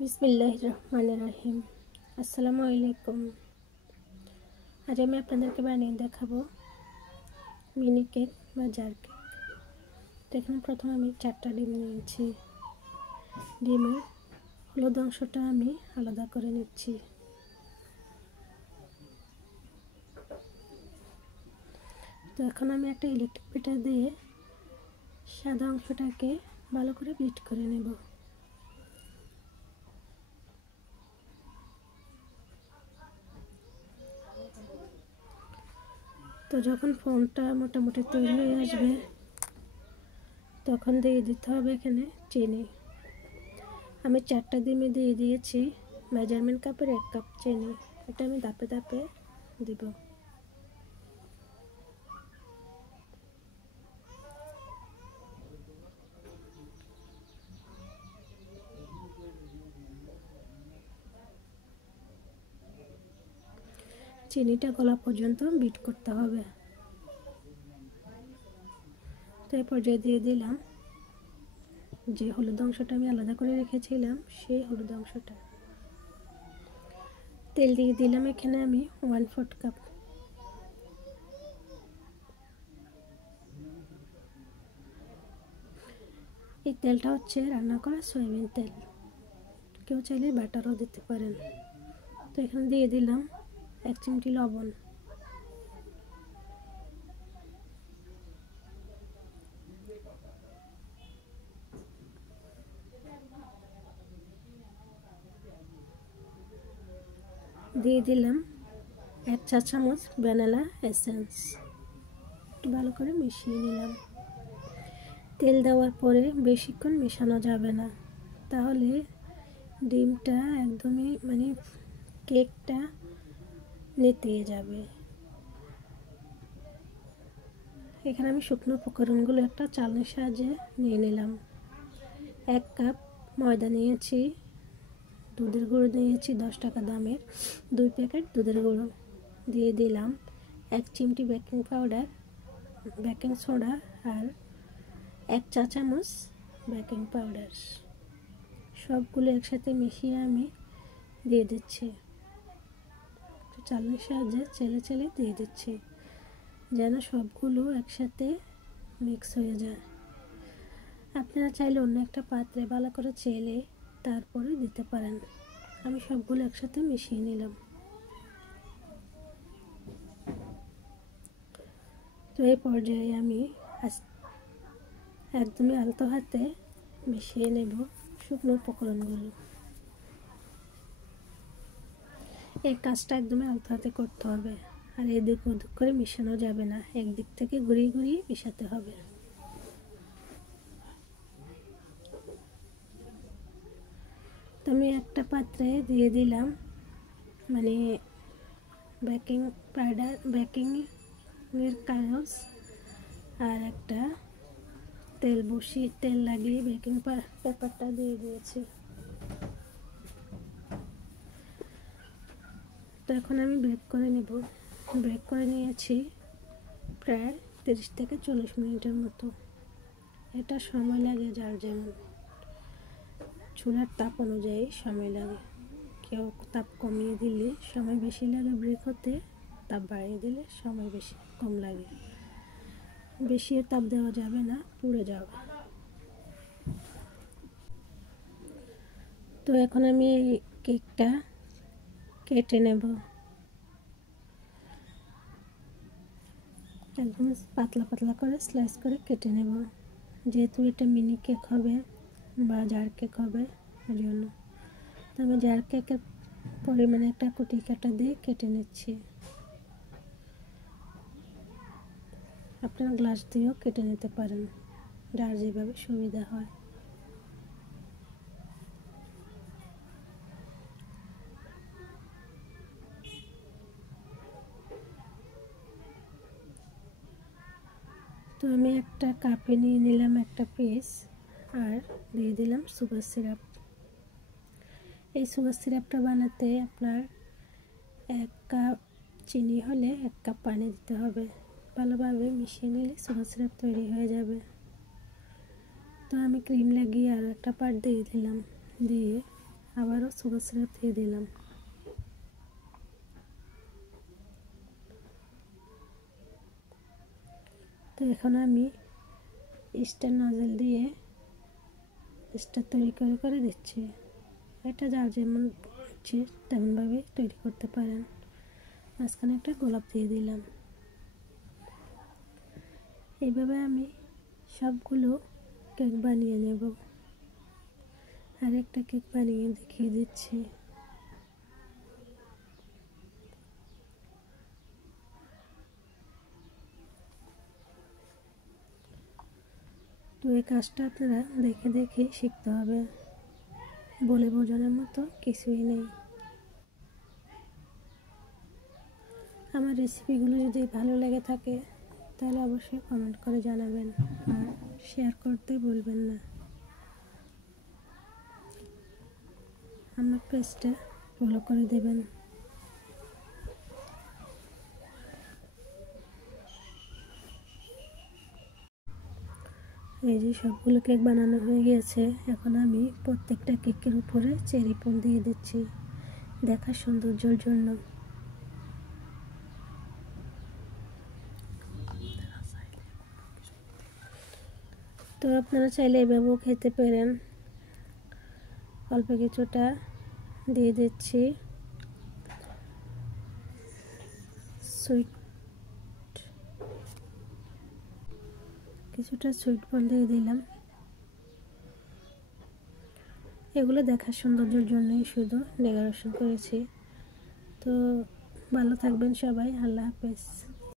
বিসমিল্লাহির রহমানির রহিম। আসসালামু আলাইকুম। আজ আমি আপনাদেরকে বানিয়ে দেখাবো মিনি কেক বা জার কেক। তো এখানে প্রথমে আমি 4টা ডিম নিয়েছি। ডিমের হলুদ অংশটা আমি আলাদা করে নিচ্ছি। তো এখন আমি একটা ইলেকট্রিক বিটার দিয়ে সাদা অংশটাকে ভালো করে বিট করে নেব। তো যখন ফোমটা মোটামুটি তৈরি হয়ে আসবে তখন দিয়ে দিতে হবে এখানে চিনি। আমি 4টা ডিমে দিয়ে দিয়েছি মেজারমেন্ট কাপের 1 কাপ চিনি। এটা আমি ধাপে ধাপে দিব। চিনিটা গলা পর্যন্ত বিট করতে হবে। তো এই পর্যায়ে দিয়ে দিলাম যে হলুদ অংশটা আমি আলাদা করে রেখেছিলাম সেই হলুদ অংশটা। তেল দিয়ে দিলাম এখানে আমি 1/4 কাপ। এই তেলটা হচ্ছে রান্না করা সয়াবিন তেল, কেউ চাইলে বাটারও দিতে পারেন। তো এখানে দিয়ে দিলাম 1 চিমটি লবণ। দিয়ে দিলাম 1 চা চামচ ভ্যানিলা এসেন্স। একটু ভালো করে মিশিয়ে নিলাম। তেল দেওয়ার পরে বেশিক্ষণ মেশানো যাবে না, তাহলে ডিমটা একদমই কেকটা নেতিয়ে যাবে। এখানে আমি শুকনো উপকরণগুলো একটা চালনির সাহায্যে নিয়ে নিলাম। 1 কাপ ময়দা নিয়েছি, দুধের গুঁড়ো নিয়েছি 10 টাকা দামের, 2 প্যাকেট দুধের গুঁড়ো দিয়ে দিলাম, 1 চিমটি বেকিং পাউডার, বেকিং সোডা আর 1 চা চামচ বেকিং পাউডার। সবগুলো একসাথে মিশিয়ে আমি দিয়ে দিচ্ছি। চালনির সাহায্যে চেলে চেলে দিয়ে দিচ্ছি যেন সবগুলো একসাথে মিক্স হয়ে যায়। আপনারা চাইলে অন্য একটা পাত্রে ভালো করে চেলে তারপরে দিতে পারেন। আমি সবগুলো একসাথে মিশিয়ে নিলাম। তো এই পর্যায়ে আমি একদমই আলতো হাতে মিশিয়ে নেব শুকনো উপকরণগুলো। এই কাজটা একদমই আলতো হাতে করতে হবে, আর এদিক ওদিক করে মিশানো যাবে না, একদিক থেকে ঘুরিয়ে ঘুরিয়ে মিশাতে হবে। তো আমি একটা পাত্রে দিয়ে দিলাম বেকিং পাউডার, বেকিং এর কাগজ আর একটা তেল লাগিয়ে বেকিং পেপারটা দিয়ে দিয়েছি। তো এখন আমি বেক করে নেব। বেক করে নিয়েছি প্রায় 30 থেকে 40 মিনিটের মতো। এটা সময় লাগে যার যেমন, চুলার তাপ অনুযায়ী সময় লাগে। কেউ তাপ কমিয়ে দিলে সময় বেশি লাগে বেক হতে, তাপ বাড়িয়ে দিলে সময় কম লাগে। বেশি তাপ দেওয়া যাবে না, পুড়ে যাবে। তো এখন আমি এই কেকটা কেটে নেব। একদম পাতলা পাতলা করে স্লাইস করে কেটে নেব, যেহেতু এটা মিনি কেক হবে বা জার কেক হবে এর জন্য। তো আমি জার কেকের পরিমাণে একটা কুটি কাটা দিয়ে কেটে নিচ্ছি। আপনারা গ্লাস দিয়েও কেটে নিতে পারেন, যার যেভাবে সুবিধা হয়। তো আমি একটা কাপে নিয়ে নিলাম একটা পিস, আর দিয়ে দিলাম সুগার সিরাপ। এই সুগার সিরাপটা বানাতে আপনার 1 কাপ চিনি হলে 1 কাপ পানি দিতে হবে। ভালোভাবে মিশিয়ে নিলে সুগার সিরাপ তৈরি হয়ে যাবে। তো আমি ক্রিম লাগিয়ে আর একটা পার্ট দিয়ে দিলাম, দিয়ে আবারও সুগার সিরাপ দিয়ে দিলাম। তো এখন আমি স্টার নজল দিয়ে স্টার তৈরি করে দিচ্ছি। এটা যার যেমন ইচ্ছে তেমনভাবে তৈরি করতে পারেন। মাঝখানে একটা গোলাপ দিয়ে দিলাম। এইভাবে আমি সবগুলো কেক বানিয়ে নেব। আর একটা কেক বানিয়ে দেখিয়ে দিচ্ছি। তো এই কাজটা আপনারা দেখে দেখে শিখতে হবে, বলে বোঝানোর মতো কিছুই নেই। আমার রেসিপিগুলো যদি ভালো লেগে থাকে তাহলে অবশ্যই কমেন্ট করে জানাবেন আর শেয়ার করতে ভুলবেন না। আমার পেজটা ফলো করে দেবেন। এই যে সবগুলো কেক বানানো হয়ে গিয়েছে। এখন আমি প্রত্যেকটা কেকের উপরে চেরি ফুল দিয়ে দিচ্ছি দেখার সৌন্দর্যের জন্য। তো আপনারা চাইলে এভাবেও খেতে পারেন। অল্প কিছুটা দিয়ে দিচ্ছি কিছুটা সুইট বল দিয়ে দিলাম। এগুলো দেখার সৌন্দর্যের জন্যই শুধু ডেকোরেশন করেছি। তো ভালো থাকবেন সবাই। আল্লাহ হাফেজ।